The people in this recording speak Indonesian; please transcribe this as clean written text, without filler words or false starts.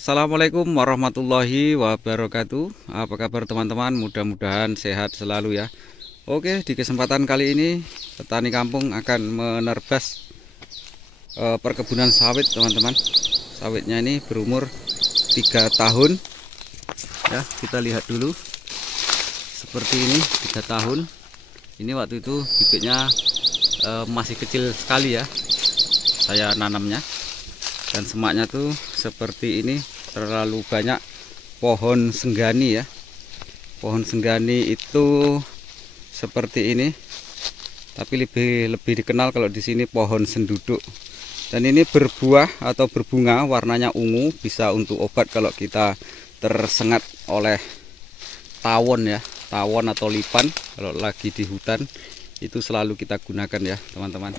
Assalamualaikum warahmatullahi wabarakatuh. Apa kabar teman-teman? Mudah-mudahan sehat selalu ya. Oke, di kesempatan kali ini petani kampung akan menerbas perkebunan sawit teman-teman. Sawitnya ini berumur 3 tahun ya. Kita lihat dulu. Seperti ini 3 tahun. Ini waktu itu bibitnya masih kecil sekali ya. Saya nanamnya. Dan semaknya tuh seperti ini, terlalu banyak pohon senggani ya. Pohon senggani itu seperti ini, tapi lebih dikenal kalau di sini pohon senduduk. Dan ini berbuah atau berbunga, warnanya ungu, bisa untuk obat kalau kita tersengat oleh tawon ya, tawon atau lipan. Kalau lagi di hutan itu selalu kita gunakan ya teman-teman.